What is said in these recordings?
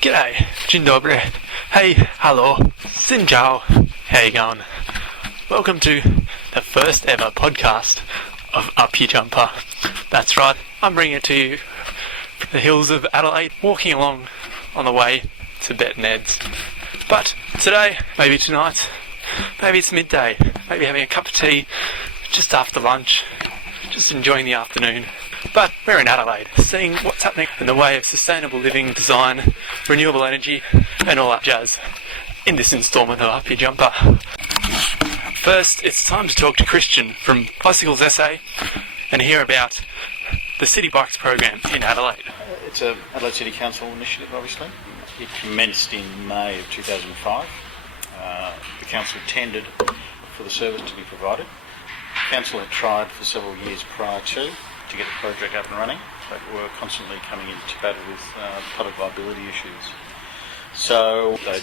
G'day, dzień dobry, hey, hello, xin chào, how you going? Welcome to the first ever podcast of Up Your Jumper. That's right, I'm bringing it to you from the hills of Adelaide, walking along on the way to Bet Ned's. But today, maybe tonight, maybe it's midday, maybe having a cup of tea just after lunch, just enjoying the afternoon. But we're in Adelaide, seeing what's happening in the way of sustainable living, design, renewable energy, and all that jazz in this instalment of Up Your Jumper. First, it's time to talk to Christian from Bicycles SA and hear about the City Bikes program in Adelaide. It's a Adelaide City Council initiative, obviously. It commenced in May of 2005. The council tendered for the service to be provided. The council had tried for several years prior to get the project up and running, but were constantly coming into battle with public liability issues. So they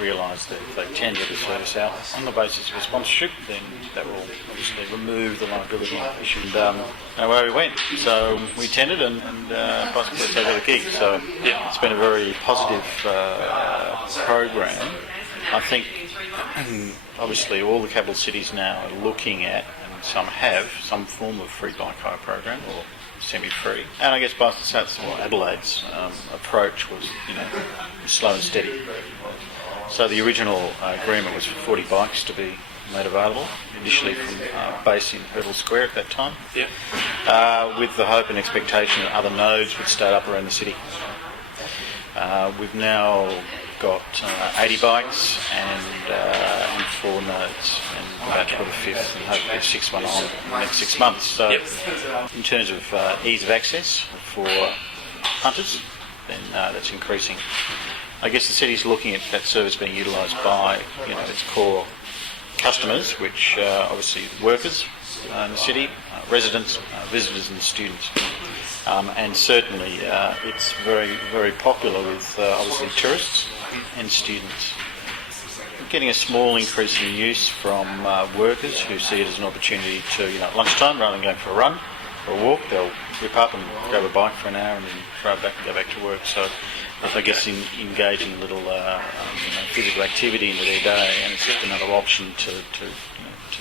realised that if they tendered the service out on the basis of a sponsorship, then that will obviously remove the liability issue. And away we went. So we tendered and Bicycles got a gig. So it's been a very positive program. I think obviously all the capital cities now are looking at, and some have, some form of free bike hire program or semi-free. And I guess Adelaide's approach was, slow and steady. So the original agreement was for 40 bikes to be made available, initially from base in Hurdle Square at that time, with the hope and expectation that other nodes would start up around the city. We've now got 80 bikes and 4 nodes, and about to put a 5th and hopefully a 6th one on in the next 6 months. So in terms of ease of access for hunters, then that's increasing. I guess the city's looking at that service being utilised by its core customers, which obviously workers in the city, residents, visitors and students. And certainly it's very, very popular with obviously tourists and students. Getting a small increase in use from workers who see it as an opportunity to, at lunchtime, rather than going for a run or a walk, they'll whip up and grab a bike for an hour and then throw it back and go back to work. So I guess engaging a little physical activity into their day, and it's just another option to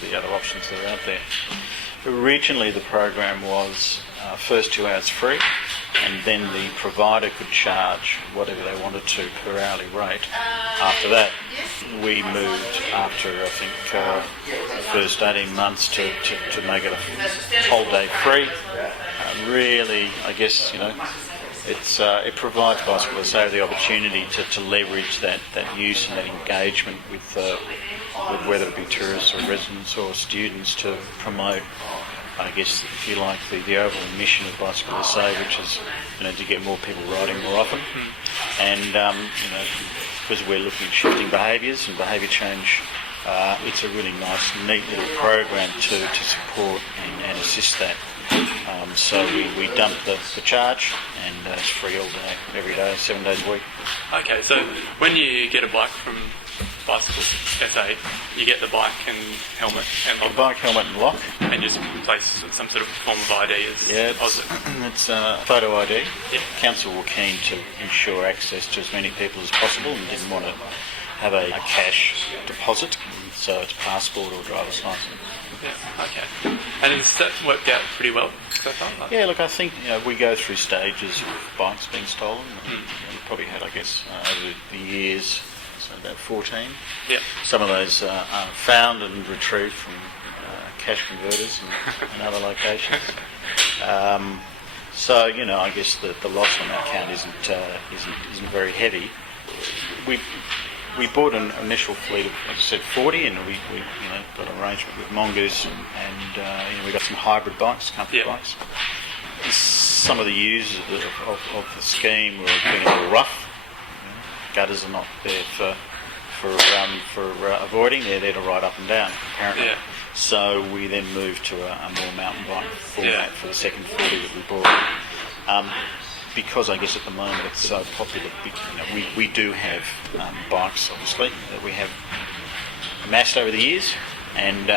the other options that are out there. Originally the program was first 2 hours free, and then the provider could charge whatever they wanted to per hourly rate. After that, we moved after I think the first 18 months to make it a whole day free. Really, I guess it provides Bicycles SA the opportunity to leverage that use and that engagement with whether it be tourists or residents or students, to promote, I guess, if you like, the overall mission of Bicycles SA, which is to get more people riding more often, and because we're looking at shifting behaviours and behaviour change, it's a really nice, neat little program to support and assist that. So we dump the charge, and it's free all day, every day, 7 days a week. Okay, so when you get a bike from Bicycles SA, you get the bike and helmet and lock. The bike, helmet and lock. And just place some sort of form of ID it's photo ID. Yeah. Council were keen to ensure access to as many people as possible and didn't want to have a cash deposit, so it's passport or driver's license. Yeah, okay. And it's worked out pretty well so far? Yeah, look, I think we go through stages of bikes being stolen. We've probably had, I guess, over the years, so about 14. Yeah. Some of those are found and retrieved from cash converters and other locations. So I guess the loss on that count isn't very heavy. We bought an initial fleet of, like I said, 40, and we got an arrangement with Mongoose, and we got some hybrid bikes, comfort bikes. Some of the users of the scheme were getting a little rough. Gutters are not there for avoiding; they're there to ride up and down, apparently. Yeah. So we then moved to a more mountain bike format for the second 40 that we bought. Because I guess at the moment it's so popular, we do have bikes, obviously, that we have amassed over the years, and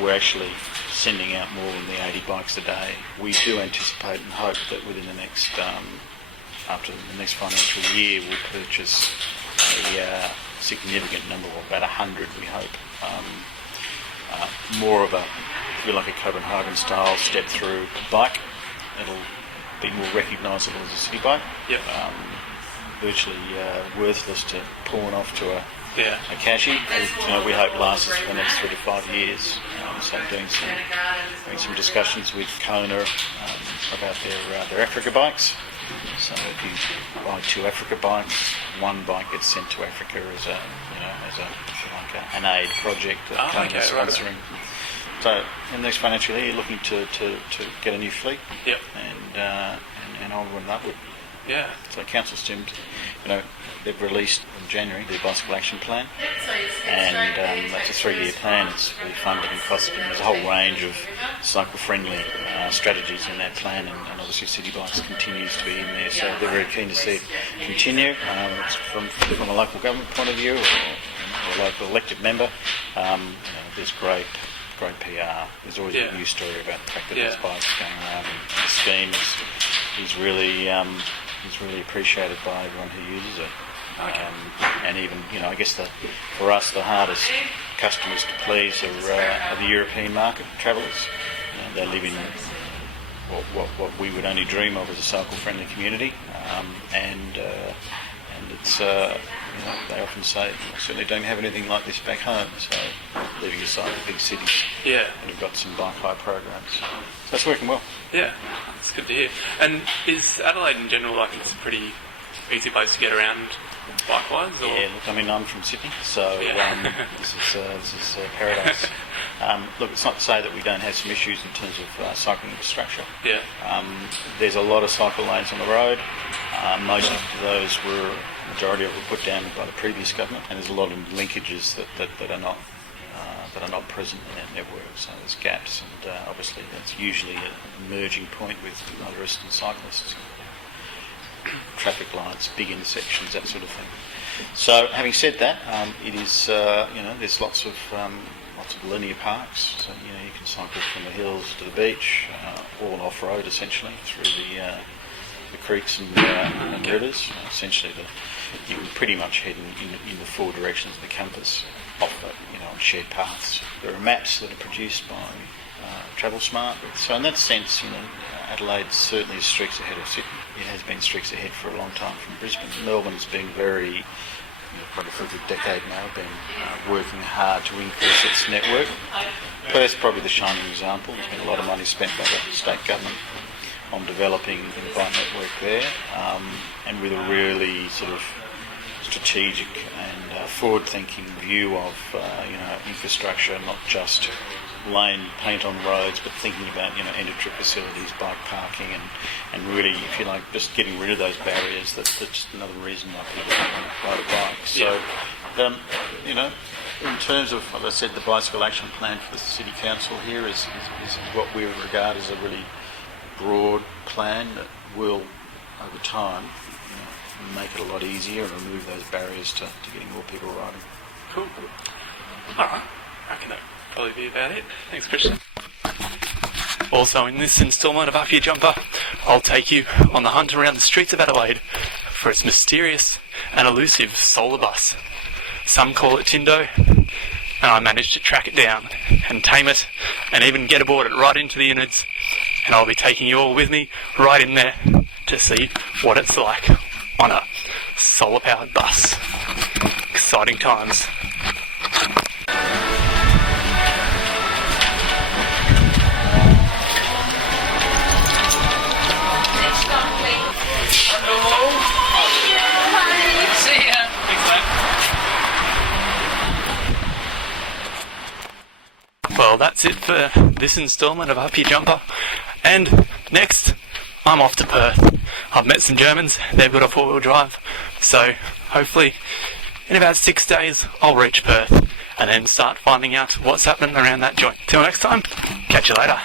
we're actually sending out more than the 80 bikes a day. We do anticipate and hope that within the next after the next financial year, we'll purchase a significant number, about 100, we hope. More of a, if you like, a Copenhagen style step through bike. It'll be more recognisable as a city bike. Yep. Virtually worthless to pawn off to a cashy. We hope lasts us for the next 3 to 5 years. So doing some discussions with Kona about their Africa bikes. So if you buy 2 Africa bikes, 1 bike gets sent to Africa as an aid project that Kona is sponsoring. Right. So in the next financial year, you're looking to get a new fleet. Yep. And onward and upward. Yeah. So council's team, they've released in January their bicycle action plan, and that's a 3-year plan. It's fully funded and costed, and there's a whole range of cycle-friendly strategies in that plan, and obviously City Bikes continues to be in there. So they're very keen to see it continue. It's from a local government point of view, or a local elected member. There's great PR. There's always a news story about the fact that there's bikes going around, and the scheme is really appreciated by everyone who uses it. And even, I guess for us, the hardest customers to please are the European market travellers. They live in what we would only dream of as a cycle-friendly community, and it's they often say, certainly don't have anything like this back home. So leaving aside the big cities, and we've got some bike hire programs. So that's working well. Yeah, it's good to hear. And is Adelaide in general it's a pretty easy place to get around bike-wise? Or? Yeah, look, I'm from Sydney, so this is paradise. Look, it's not to say that we don't have some issues in terms of cycling infrastructure. Yeah. There's a lot of cycle lanes on the road. Most of those majority of them were put down by the previous government, and there's a lot of linkages that are not present in that network. So there's gaps, and obviously that's usually a merging point with motorists and cyclists. Traffic lights, big intersections, that sort of thing. So, having said that, it is there's lots of linear parks. So you can cycle from the hills to the beach, all off-road essentially through the creeks and rivers. Essentially, you can pretty much head in the 4 directions of the compass on shared paths. There are maps that are produced by Travel Smart. So in that sense, Adelaide certainly is streaks ahead of Sydney. It has been streaks ahead for a long time from Brisbane. Melbourne's been very, probably for a good decade now, working hard to increase its network. Perth's probably the shining example. There's been a lot of money spent by the state government on developing the bike network there, and with a really sort of strategic and forward-thinking view of infrastructure, not just lane paint on roads, but thinking about end-of-trip facilities, bike parking, and really, if you like, just getting rid of those barriers. That's just another reason why people ride a bike. So, in terms of, as I said, the bicycle action plan for the City Council here is what we regard as a really broad plan that will, over time, make it a lot easier and remove those barriers to getting more people riding. Cool. All right. I reckon that'll probably be about it. Thanks, Christian. Also, in this instalment of Up Your Jumper, I'll take you on the hunt around the streets of Adelaide for its mysterious and elusive solar bus. Some call it Tindo, and I managed to track it down and tame it and even get aboard it right into the innards, and I'll be taking you all with me right in there to see what it's like on a solar-powered bus. Exciting times. Well, that's it for this instalment of Up Your Jumper. And next, I'm off to Perth. I've met some Germans, they've got a 4-wheel drive. So, hopefully, in about 6 days, I'll reach Perth and then start finding out what's happening around that joint. Till next time, catch you later.